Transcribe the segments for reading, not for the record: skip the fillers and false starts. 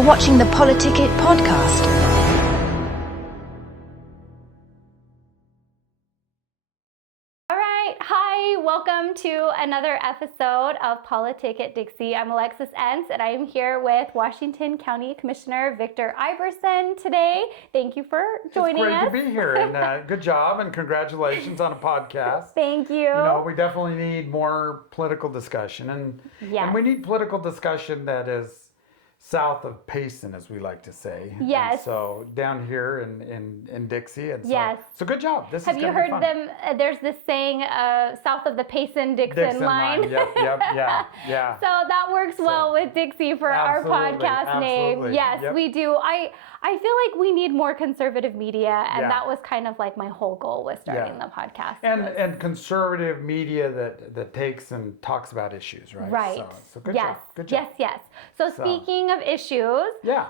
You're watching the Politicit podcast. All right, hi, welcome to another episode of Politicit Dixie. I'm Alexis Ence, and I am here with Washington County Commissioner Victor Iverson today. Thank you for joining us. It's great to be here, and good job, and congratulations on a podcast. Thank you. You know, we definitely need more political discussion, and we need political discussion that is south of Payson, as we like to say. Yes. And so down here in Dixie. And so, yes. So good job. Have you heard them? There's this saying, south of the Payson-Dixon line. Yep, yeah. So that works well with Dixie for our podcast name. Yes, we do. I feel like we need more conservative media, and that was kind of like my whole goal with starting the podcast. And conservative media that takes and talks about issues, right? Right. So good job. Good job. Yes. So speaking of issues,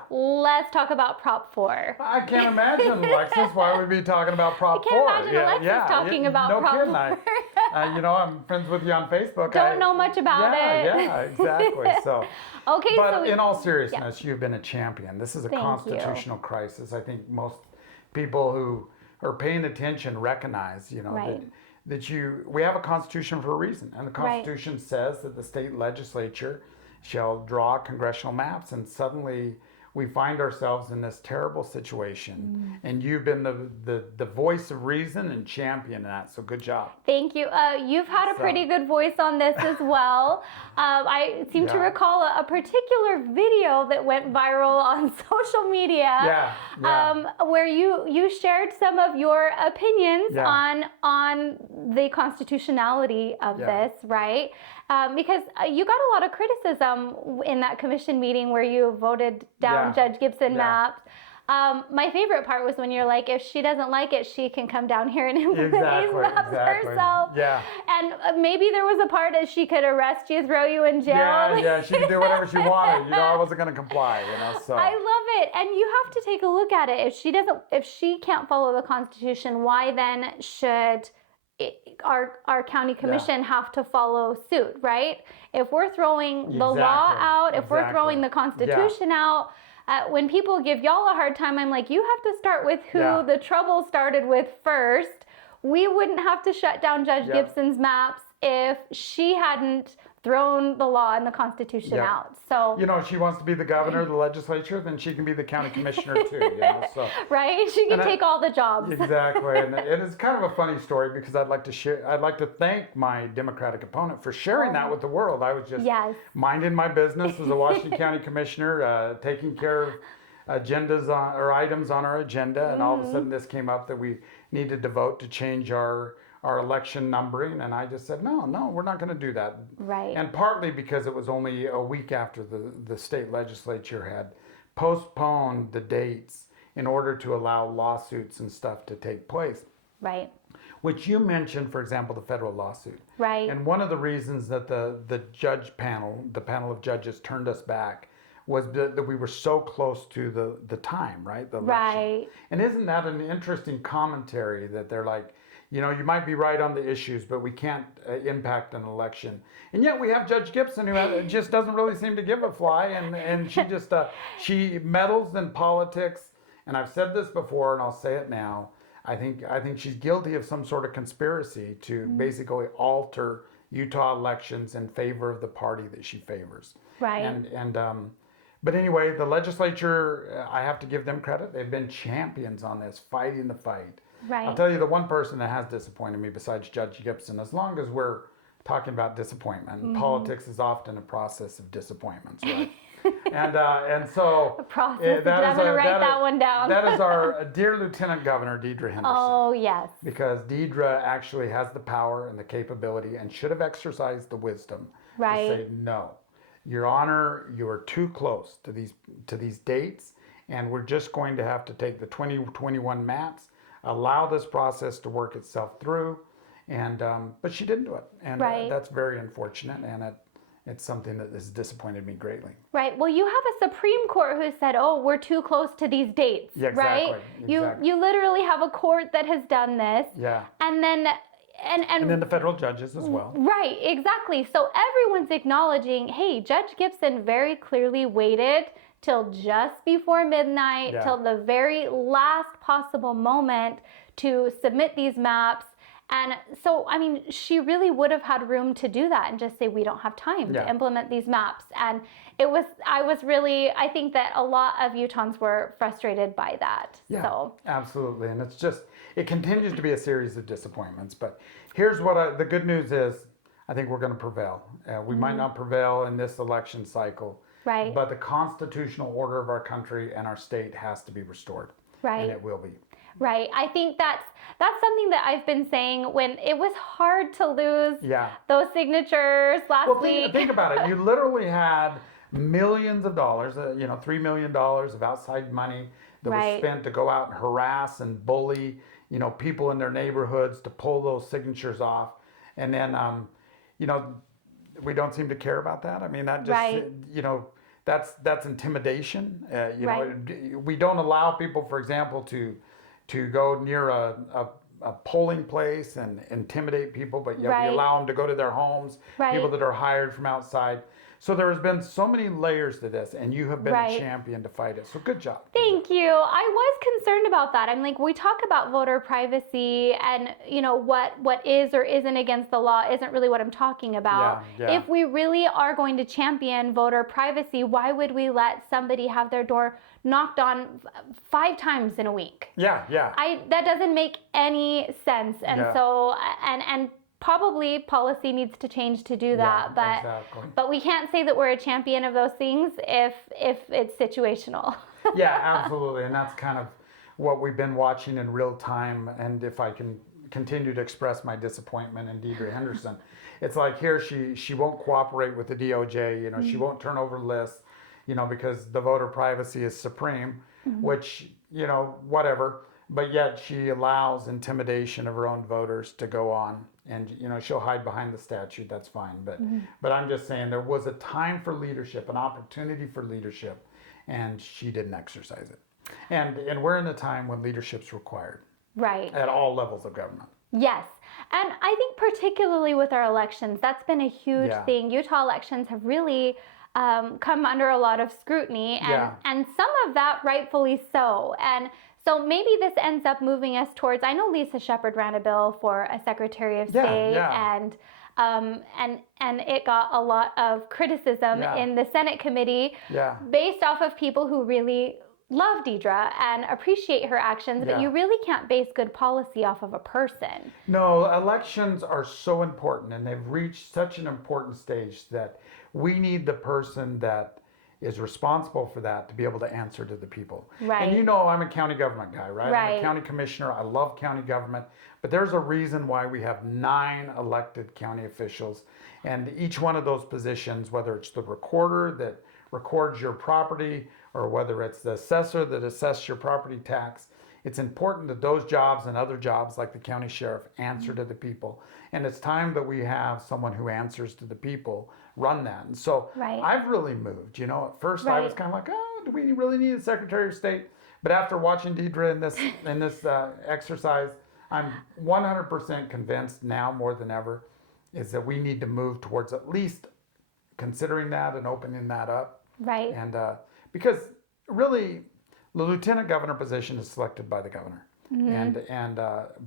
let's talk about Prop 4. I can't imagine, Alexis, why would we be talking about Prop 4? I can't imagine Alexis talking about Prop 4. You know, I'm friends with you on Facebook. Don't know much about it. Yeah, exactly. So, okay, but in all seriousness, you've been a champion. This is a Thank constitutional crisis. I think most people who are paying attention recognize, you know, that we have a constitution for a reason, and the Constitution says that the state legislature shall draw congressional maps, and suddenly we find ourselves in this terrible situation, and you've been the voice of reason and champion that, so good job. Thank you. You've had a pretty good voice on this as well. I seem to recall a particular video that went viral on social media where you shared some of your opinions on the constitutionality of this, right? Because you got a lot of criticism in that commission meeting where you voted down Judge Gibson maps. My favorite part was when you're like, if she doesn't like it, she can come down here and implement these maps herself. Yeah. And maybe there was a part that she could arrest you, throw you in jail. Yeah, she could do whatever she wanted. You know, I wasn't going to comply, you know, so. I love it. And you have to take a look at it. If she can't follow the Constitution, why then should our county commission have to follow suit, right? If we're throwing the law out, if we're throwing the Constitution out, when people give y'all a hard time, I'm like, you have to start with who the trouble started with first. We wouldn't have to shut down Judge Gibson's maps if she hadn't thrown the law and the Constitution out. So, you know, if she wants to be the governor of the legislature, then she can be the county commissioner too, you know, so. Right? She can take all the jobs. Exactly. And it is kind of a funny story because I'd like to thank my Democratic opponent for sharing that with the world. I was just minding my business as a Washington County commissioner, taking care of agendas or items on our agenda, and all of a sudden this came up that we needed to vote to change our election numbering, and I just said, no, we're not going to do that. Right. And partly because it was only a week after the state legislature had postponed the dates in order to allow lawsuits and stuff to take place. Right. Which you mentioned, for example, the federal lawsuit. Right. And one of the reasons that the judge panel, the panel of judges turned us back was that we were so close to the time, right? The election. Right. And isn't that an interesting commentary that they're like, you know, you might be right on the issues, but we can't impact an election. And yet we have Judge Gibson who just doesn't really seem to give a fly, and she just she meddles in politics. And I've said this before, and I'll say it now. I think she's guilty of some sort of conspiracy to basically alter Utah elections in favor of the party that she favors. Right. But anyway, the legislature, I have to give them credit. They've been champions on this, fighting the fight. Right. I'll tell you the one person that has disappointed me besides Judge Gibson, as long as we're talking about disappointment, politics is often a process of disappointments, right? and so a process. I'm going to write that one down. That is our dear Lieutenant Governor Deidre Henderson. Oh, yes. Because Deidre actually has the power and the capability and should have exercised the wisdom to say, no, Your Honor, you are too close to these dates, and we're just going to have to take the 2021 maps, allow this process to work itself through, and but she didn't do it, and that's very unfortunate, and it's something that has disappointed me greatly. Right. Well, you have a Supreme Court who said, "Oh, we're too close to these dates." Yeah, exactly. Right. You literally have a court that has done this. Yeah. And then. And then the federal judges as well. Right, exactly. So everyone's acknowledging, hey, Judge Gibson very clearly waited till just before midnight, till the very last possible moment to submit these maps. And so, I mean, she really would have had room to do that and just say, we don't have time to implement these maps. And I think that a lot of Utahns were frustrated by that. Yeah, so. Absolutely. And it continues to be a series of disappointments. But here's the good news is, I think we're going to prevail. We might not prevail in this election cycle. Right. But the constitutional order of our country and our state has to be restored. Right. And it will be. Right. I think that's something that I've been saying when it was hard to lose those signatures last week. Think about it. You literally had millions of dollars, $3 million of outside money that was spent to go out and harass and bully, people in their neighborhoods to pull those signatures off. And then, we don't seem to care about that. I mean, that just, that's intimidation. We don't allow people, for example, to go near a polling place and intimidate people, but yet we allow them to go to their homes, people that are hired from outside. So there has been so many layers to this, and you have been a champion to fight it. So good job. Thank you. I was concerned about that. I'm like, we talk about voter privacy and, what is or isn't against the law isn't really what I'm talking about. If we really are going to champion voter privacy, why would we let somebody have their door knocked on 5 times in a week? That doesn't make any sense. And so, and probably policy needs to change to do that, but we can't say that we're a champion of those things if it's situational. Absolutely, and that's kind of what we've been watching in real time. And if I can continue to express my disappointment in Deidre Henderson, it's like here she won't cooperate with the DOJ. She won't turn over lists, because the voter privacy is supreme, which whatever. But yet she allows intimidation of her own voters to go on. And, she'll hide behind the statute. That's fine. But I'm just saying there was a time for leadership, an opportunity for leadership, and she didn't exercise it. And we're in a time when leadership's required. Right. At all levels of government. Yes. And I think particularly with our elections, that's been a huge thing. Utah elections have really come under a lot of scrutiny, and some of that rightfully so. And so maybe this ends up moving us towards, I know Lisa Shepard ran a bill for a Secretary of State, and it got a lot of criticism in the Senate committee based off of people who really love Deidre and appreciate her actions, but you really can't base good policy off of a person. No, elections are so important, and they've reached such an important stage that we need the person that is responsible for that to be able to answer to the people. Right. And I'm a county government guy, right? I'm a county commissioner. I love county government. But there's a reason why we have 9 elected county officials. And each one of those positions, whether it's the recorder that records your property or whether it's the assessor that assesses your property tax, it's important that those jobs and other jobs like the county sheriff answer to the people. And it's time that we have someone who answers to the people run that. And so I've really moved. At first I was kind of like, oh, do we really need a Secretary of State? But after watching Deidre in this exercise, I'm 100% convinced now more than ever is that we need to move towards at least considering that and opening that up. Right. And because really the lieutenant governor position is selected by the governor.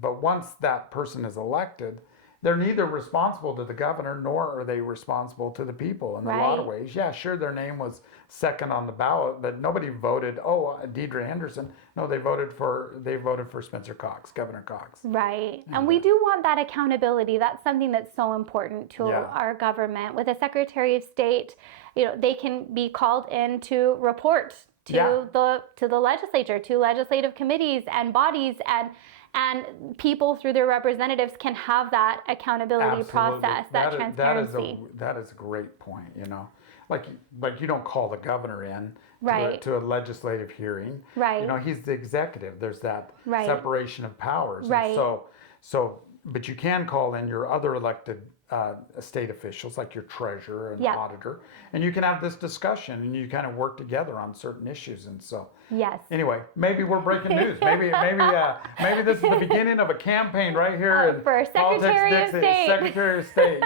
But once that person is elected, they're neither responsible to the governor nor are they responsible to the people in a lot of ways. Yeah, sure, their name was second on the ballot, but nobody voted, Deidre Henderson. No, they voted for Spencer Cox, Governor Cox. Right. And we do want that accountability. That's something that's so important to our government. With a Secretary of State, they can be called in to report to the legislature, to legislative committees and bodies, and people through their representatives can have that accountability process, that transparency. That is a great point. Like you don't call the governor in to a legislative hearing. Right. He's the executive. There's that separation of powers. Right. And so but you can call in your other elected state officials, like your treasurer and auditor, and you can have this discussion, and you kind of work together on certain issues. And so, anyway, maybe we're breaking news. Maybe this is the beginning of a campaign right here for Secretary of State. Secretary of State,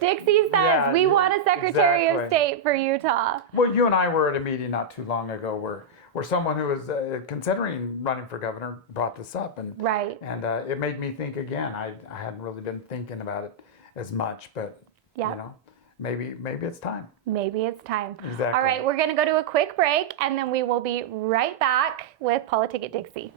Dixie says we want a Secretary of State for Utah. Well, you and I were at a meeting not too long ago where someone who was considering running for governor brought this up, and it made me think again. I hadn't really been thinking about it as much, but maybe it's time. Maybe it's time. Exactly. All right, we're going to go to a quick break, and then we will be right back with Politicit Dixie.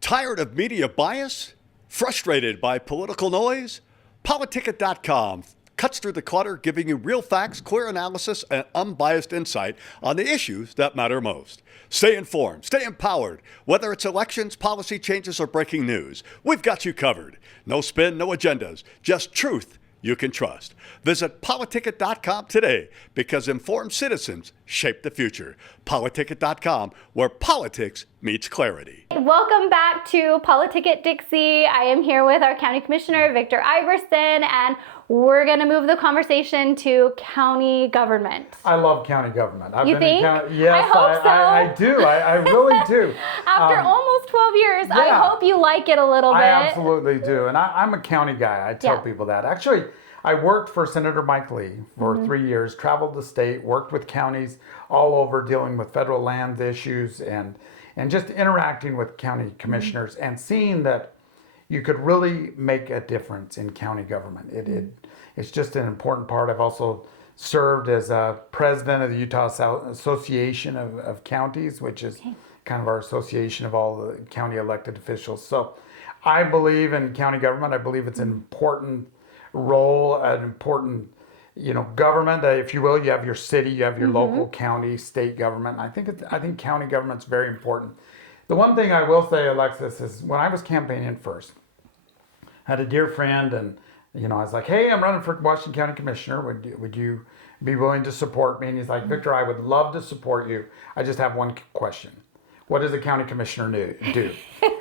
Tired of media bias? Frustrated by political noise? Politicit.com cuts through the clutter, giving you real facts, clear analysis, and unbiased insight on the issues that matter most. Stay informed, stay empowered. Whether it's elections, policy changes, or breaking news, we've got you covered. No spin, no agendas, just truth you can trust. Visit Politicit.com today, because informed citizens shape the future. Politicit.com, where politics meets clarity. Welcome back to Politicit Dixie. I am here with our County Commissioner, Victor Iverson, and we're going to move the conversation to county government. I love county government. You think? Yes, I hope so. I do. I really do. After almost 12 years, I hope you like it a little bit. I absolutely do. And I'm a county guy. I tell people that. Actually, I worked for Senator Mike Lee for 3 years, traveled the state, worked with counties all over, dealing with federal land issues and just interacting with county commissioners and seeing that you could really make a difference in county government. It's just an important part. I've also served as a president of the Utah Association of Counties, which is kind of our association of all the county elected officials. So I believe in county government. I believe it's an important role, an important government, if you will. You have your city, you have your local, county, state government. I think county government's very important. The one thing I will say, Alexis, is when I was campaigning first, I had a dear friend, and I was like, hey, I'm running for Washington County Commissioner. Would you be willing to support me? And he's like, Victor, I would love to support you. I just have one question. What does a county commissioner do?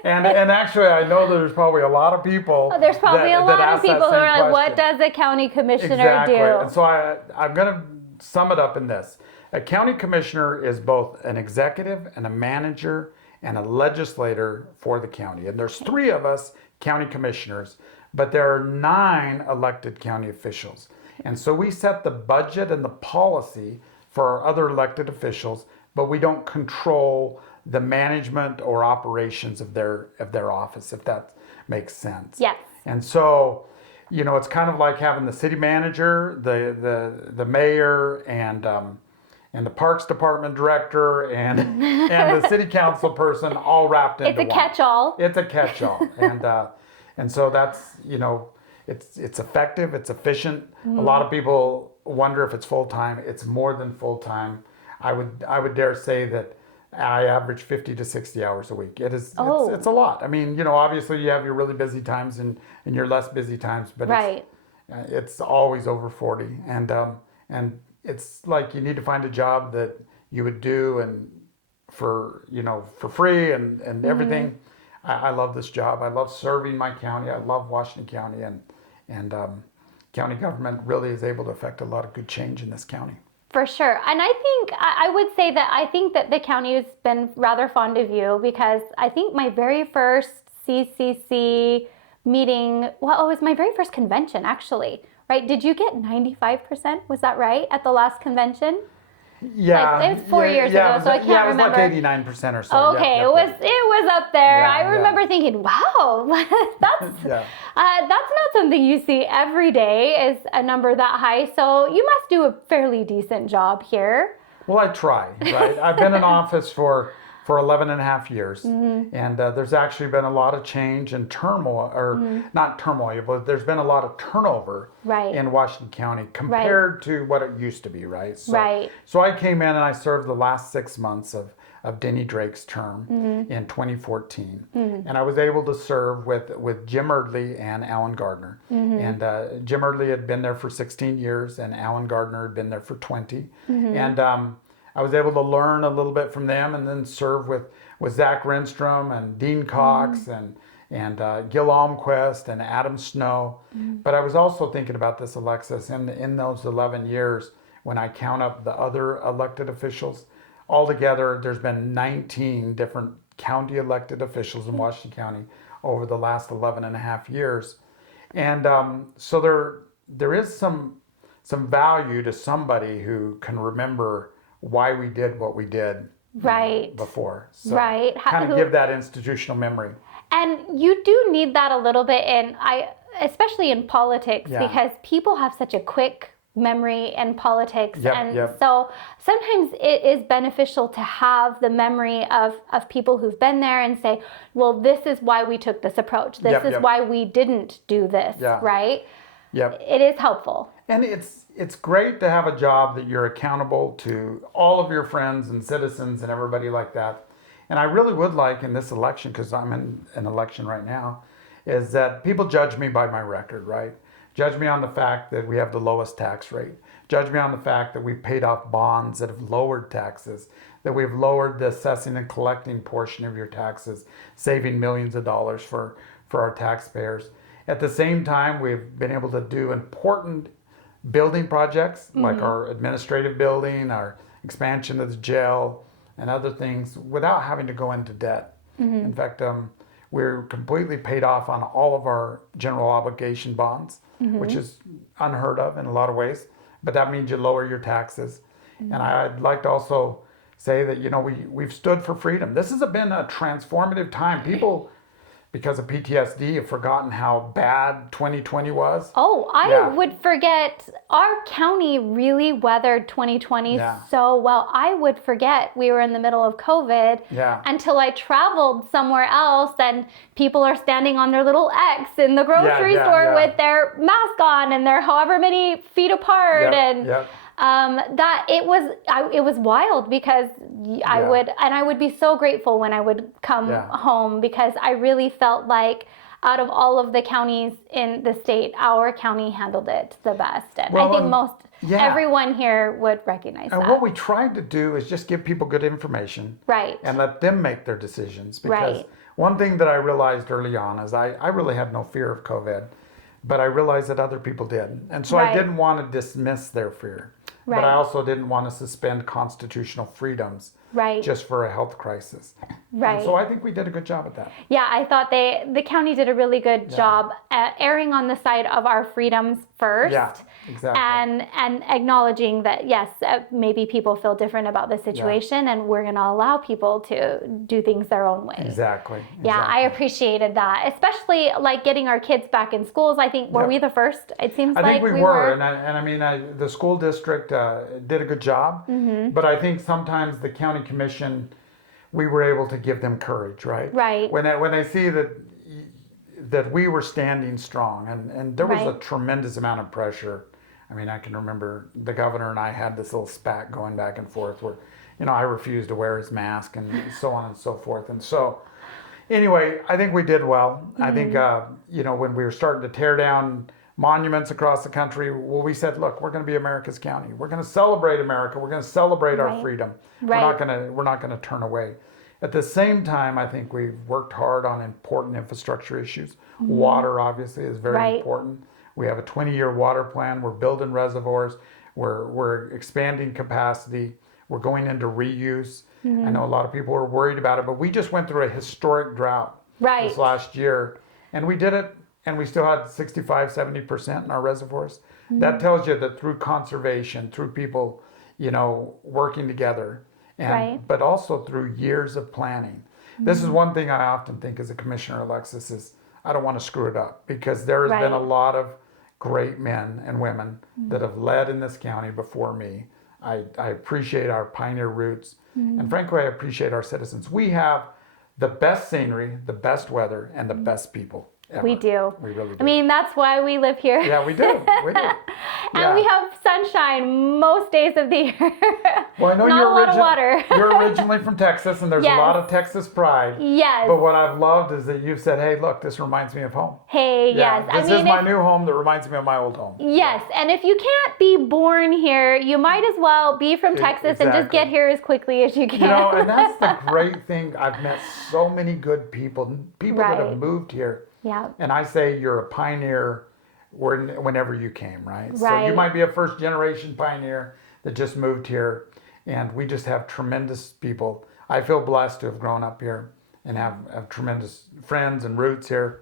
and actually, I know there's probably a lot of people. There's probably a lot of people who are like, what does a county commissioner do? And so I'm going to sum it up in this. A county commissioner is both an executive and a manager and a legislator for the county. And there's 3 of us county commissioners, but there are 9 elected county officials. And so we set the budget and the policy for our other elected officials, but we don't control the management or operations of their office, if that makes sense. Yes. And so, it's kind of like having the city manager, the mayor, and the Parks Department director, and the city council person all wrapped into one. It's a catch-all. It's a catch-all, and so that's it's effective, it's efficient. A lot of people wonder if it's full time. It's more than full time. I would dare say that I average 50 to 60 hours a week. It's a lot. I mean, obviously you have your really busy times and your less busy times, but it's always over 40. And it's like you need to find a job that you would do and for free and everything. I love this job. I love serving my county. I love Washington County, and county government really is able to affect a lot of good change in this county. For sure. And I would say that I think that the county has been rather fond of you, because I think my very first CCC meeting, it was my very first convention, actually, right? Did you get 95%? Was that right at the last convention? Yeah. It was 4 years ago, so I can't remember. It was like 89% or so. Okay, it was up there. I remember thinking, wow, that's not something you see every day, is a number that high. So you must do a fairly decent job here. Well, I try, right? I've been in office for 11 and a half years, and there's actually been a lot of change and turmoil, or not turmoil, but there's been a lot of turnover in Washington County compared to what it used to be, right? So I came in and I served the last 6 months of Denny Drake's term in 2014, and I was able to serve with Jim Erdley and Alan Gardner. And Jim Erdley had been there for 16 years, and Alan Gardner had been there for 20, and I was able to learn a little bit from them, and then serve with Zach Renstrom and Dean Cox and Gil Almquist and Adam Snow. But I was also thinking about this, Alexis, in those 11 years, when I count up the other elected officials, altogether there's been 19 different county elected officials in Washington County over the last 11 and a half years. And so there is some value to somebody who can remember why we did what we did before. So kind of give that institutional memory. And you do need that a little bit especially in politics, because people have such a quick memory in politics. So sometimes it is beneficial to have the memory of people who've been there and say, well, this is why we took this approach. This is why we didn't do this, right? It is helpful. And it's great to have a job that you're accountable to all of your friends and citizens and everybody like that. And I really would like in this election, because I'm in an election right now, is that people judge me by my record, right? Judge me on the fact that we have the lowest tax rate. Judge me on the fact that we've paid off bonds that have lowered taxes, that we've lowered the assessing and collecting portion of your taxes, saving millions of dollars for our taxpayers. At the same time, we've been able to do important building projects like our administrative building, our expansion of the jail, and other things without having to go into debt. In fact, we're completely paid off on all of our general obligation bonds, which is unheard of in a lot of ways. But that means you lower your taxes. And I'd like to also say that, we've stood for freedom. This has been a transformative time. People, because of PTSD, have forgotten how bad 2020 was. Oh, I would forget. Our county really weathered 2020 so well. I would forget we were in the middle of COVID until I traveled somewhere else and people are standing on their little X in the grocery store with their mask on and they're however many feet apart. That it was wild, because I would be so grateful when I would come home, because I really felt like out of all of the counties in the state, our county handled it the best. And I think everyone here would recognize that. And what we tried to do is just give people good information. And let them make their decisions. Because one thing that I realized early on is I really had no fear of COVID, but I realized that other people did. And so I didn't want to dismiss their fear. But I also didn't want to suspend constitutional freedoms just for a health crisis. And so I think we did a good job at that. Yeah, I thought the county did a really good job at erring on the side of our freedoms first. Yeah, exactly. And acknowledging that, yes, maybe people feel different about the situation and we're going to allow people to do things their own way. Exactly. Yeah, I appreciated that, especially like getting our kids back in schools. I think, were we the first? It seems like we were. I think we were. And I mean, the school district did a good job. But I think sometimes the county commission, we were able to give them courage, right? When they see that we were standing strong, and there was a tremendous amount of pressure. I mean, I can remember the governor and I had this little spat going back and forth where, I refused to wear his mask and so on and so forth. And so, anyway, I think we did well. I think, when we were starting to tear down monuments across the country, well, we said, look, we're going to be America's county. We're going to celebrate America. We're going to celebrate our freedom. We're not going to turn away. At the same time, I think we've worked hard on important infrastructure issues. Water, obviously, is very important. We have a 20-year water plan. We're building reservoirs. We're expanding capacity. We're going into reuse. I know a lot of people are worried about it, but we just went through a historic drought this last year, and we did it. And we still had 65, 70% in our reservoirs. That tells you that through conservation, through people, working together, but also through years of planning. This is one thing I often think as a commissioner, Alexis, is I don't want to screw it up, because there has been a lot of great men and women that have led in this county before me. I appreciate our pioneer roots. And frankly, I appreciate our citizens. We have the best scenery, the best weather, and the best people. ever. We do. We really do. I mean, that's why we live here. Yeah, we do. We do. And we have sunshine most days of the year. Well, I know Not a lot of water. You're originally from Texas, and there's a lot of Texas pride. Yes. But what I've loved is that you've said, hey, look, this reminds me of home. Hey, yes. This is my new home that reminds me of my old home. Yes, and if you can't be born here, you might as well be from Texas and just get here as quickly as you can. You know, and that's the great thing. I've met so many good people that have moved here. Yeah. And I say you're a pioneer whenever you came, right? Right. So you might be a first generation pioneer that just moved here, and we just have tremendous people. I feel blessed to have grown up here and have tremendous friends and roots here,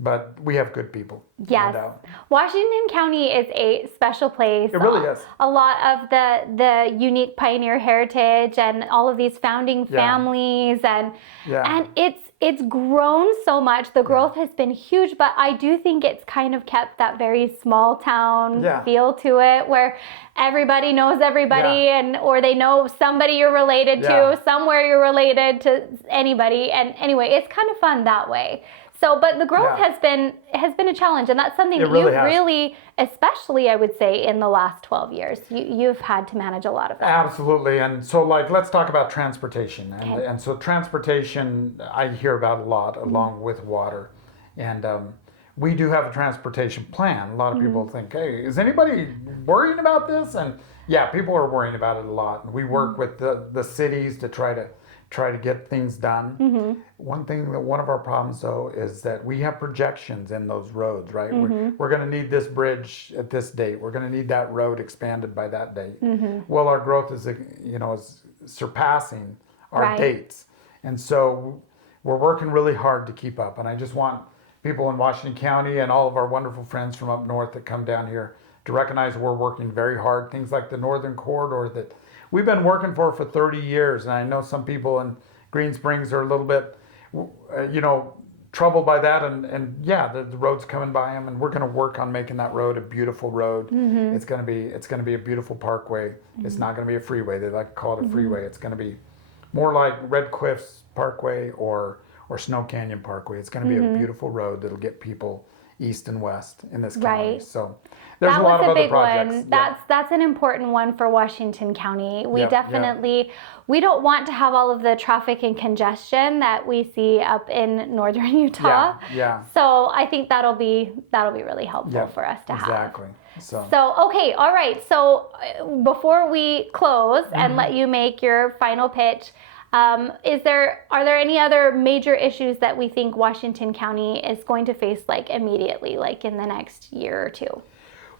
but we have good people. Yes. No doubt. Washington County is a special place. It really is. A lot of the unique pioneer heritage and all of these founding families and it's grown so much. The growth has been huge, but I do think it's kind of kept that very small town feel to it where everybody knows everybody or they know somebody you're related to, somewhere you're related to anybody. And anyway, it's kind of fun that way. So, but the growth has been a challenge, and that's something that you've really, especially I would say, in the last 12 years, you've had to manage a lot of that. Absolutely, and so let's talk about transportation, and so transportation I hear about a lot along with water, and we do have a transportation plan. A lot of people think, hey, is anybody worrying about this? And yeah, people are worrying about it a lot. We work with the cities to try to get things done. One of our problems though is that we have projections in those roads, right? We're going to need this bridge at this date. We're going to need that road expanded by that date. Well, our growth is surpassing our dates, and so we're working really hard to keep up. And I just want people in Washington County and all of our wonderful friends from up north that come down here to recognize we're working very hard. Things like the Northern Corridor that we've been working for 30 years, and I know some people in Green Springs are a little bit, troubled by that, and the road's coming by them, and we're going to work on making that road a beautiful road. It's going to be a beautiful parkway. It's not going to be a freeway. They like to call it a freeway. It's going to be more like Red Cliffs Parkway or Snow Canyon Parkway. It's going to be a beautiful road that'll get people east and west in this county. So there's a lot of other projects. That's an important one for Washington County. We we don't want to have all of the traffic and congestion that we see up in northern Utah. So I think that'll be really helpful for us to have. Exactly. So okay, all right. So before we close and let you make your final pitch, are there any other major issues that we think Washington County is going to face immediately, in the next year or two?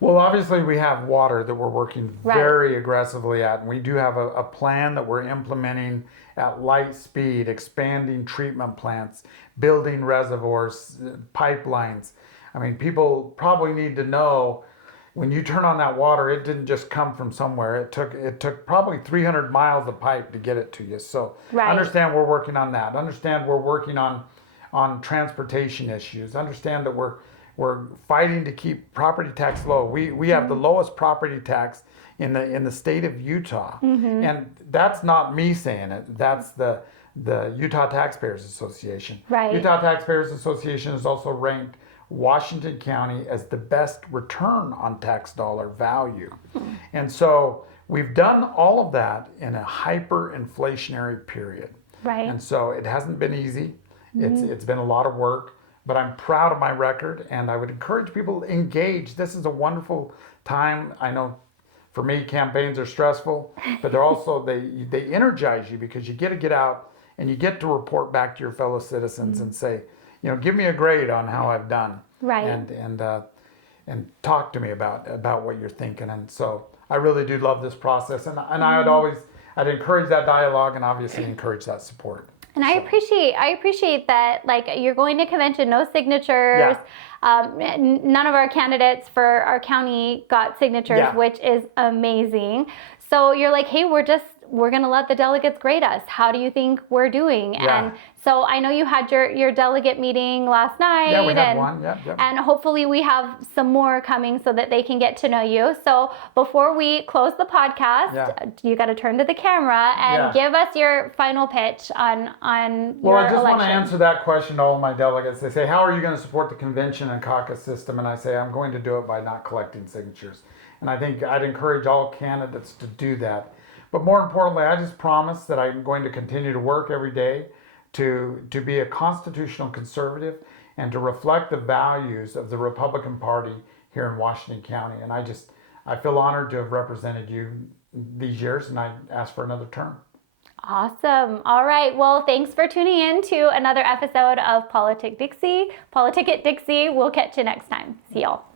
Well, obviously we have water that we're working very aggressively at, and we do have a plan that we're implementing at light speed, expanding treatment plants, building reservoirs, pipelines. I mean, people probably need to know when you turn on that water, it didn't just come from somewhere. It took probably 300 miles of pipe to get it to you. So understand we're working on that. Understand we're working on transportation issues. Understand that we're fighting to keep property tax low. We have the lowest property tax in the state of Utah, and that's not me saying it. That's the Utah Taxpayers Association. Utah Taxpayers Association is also ranked Washington County as the best return on tax dollar value. And so we've done all of that in a hyperinflationary period. And so it hasn't been easy. It's been a lot of work, but I'm proud of my record, and I would encourage people to engage. This is a wonderful time. I know for me, campaigns are stressful, but they're also, they energize you because you get to get out and you get to report back to your fellow citizens and say, give me a grade on how I've done, and talk to me about what you're thinking. And so I really do love this process, and I'd encourage that dialogue and obviously encourage that support. And I appreciate that, you're going to convention, no signatures. None of our candidates for our county got signatures, which is amazing. So you're like, hey, we're we're going to let the delegates grade us. How do you think we're doing? Yeah. And so I know you had your delegate meeting last night. Yeah, we had one. Yep. And hopefully we have some more coming so that they can get to know you. So before we close the podcast, you got to turn to the camera and give us your final pitch on your election. Well, I just want to answer that question to all my delegates. They say, how are you going to support the convention and caucus system? And I say, I'm going to do it by not collecting signatures. And I think I'd encourage all candidates to do that. But more importantly, I just promise that I'm going to continue to work every day to be a constitutional conservative and to reflect the values of the Republican Party here in Washington County. And I feel honored to have represented you these years, and I ask for another term. Awesome. All right. Well, thanks for tuning in to another episode of Politicit Dixie. We'll catch you next time. See y'all.